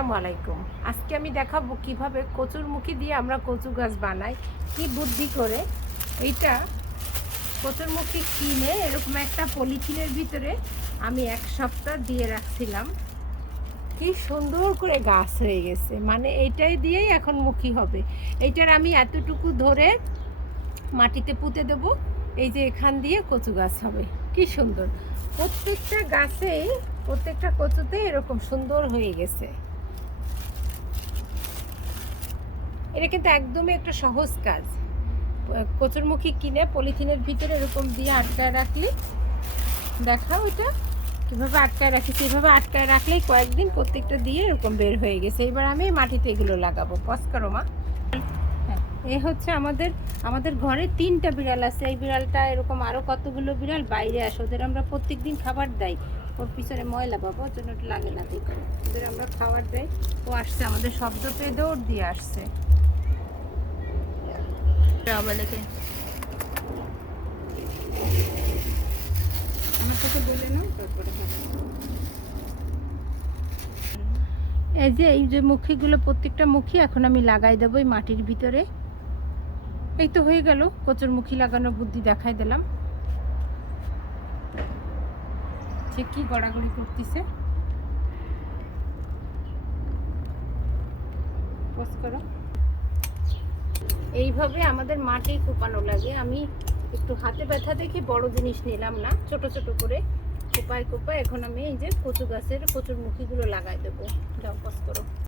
আসসালামু আলাইকুম। আজকে আমি দেখাবো কিভাবে কচুরমুখী দিয়ে আমরা কচু গাছ বানাই, কি বুদ্ধি করে। এইটা কচুরমুখী কিনে এরকম একটা পলিথিনের ভিতরে আমি 1 সপ্তাহ দিয়ে রাখছিলাম। কি সুন্দর করে গাছ হয়ে গেছে, মানে এইটাই দিয়েই এখন মুখী হবে। এইটার আমি এতটুকু ধরে মাটিতে পুঁতে দেব, এই যে এখান দিয়ে কচু গাছ হবে। কি সুন্দর, প্রত্যেকটা গাছেই প্রত্যেকটা কচুতে এরকম সুন্দর হয়ে গেছে। এটা কিন্তু একদমই একটা সহজ কাজ। কচুরমুখী কিনে পলিথিনের ভিতরে এরকম দিয়ে আটকায় রাখলে, দেখাও এটা কীভাবে আটকায় রাখি, এভাবে আটকায় রাখলেই কয়েকদিন প্রত্যেকটা দিয়ে এরকম বের হয়ে গেছে। এবার আমি মাটিতে এগুলো লাগাবো। পজ করো মা। হ্যাঁ, এ হচ্ছে আমাদের ঘরে 3টা বিড়াল আছে। এই বিড়ালটা এরকম আরও কতগুলো বিড়াল বাইরে আসে, ওদের আমরা প্রত্যেক দিন খাবার দেই। ওর পিছনে ময়লা পাবো, ওর জন্য একটু লাগে না দিই করে ওদের আমরা খাবার দেই। ও আসছে, আমাদের শব্দ পেয়ে দৌড় দিয়ে আসছে। আমার সাথে বলে নাও তারপরে। এই যে মুখীগুলো, প্রত্যেকটা মুখী এখন আমি লাগাই দেবো এই মাটির ভিতরে। এই তো হয়ে গেল, কচুরমুখী লাগানোর বুদ্ধি দেখাই দিলাম। সে কি গড়াগড়ি করতেছে, পোস্ট করো। এইভাবে আমাদের মাটি কোপানো লাগে। আমি একটু হাতে ব্যথা দেখে বড় জিনিস নিলাম না, ছোট ছোট করে কোপায় কোপায় এখন আমি এই যে কচু গাছের কচুরমুখীগুলো লাগাই দেবো। যাও, পোস্ট করো।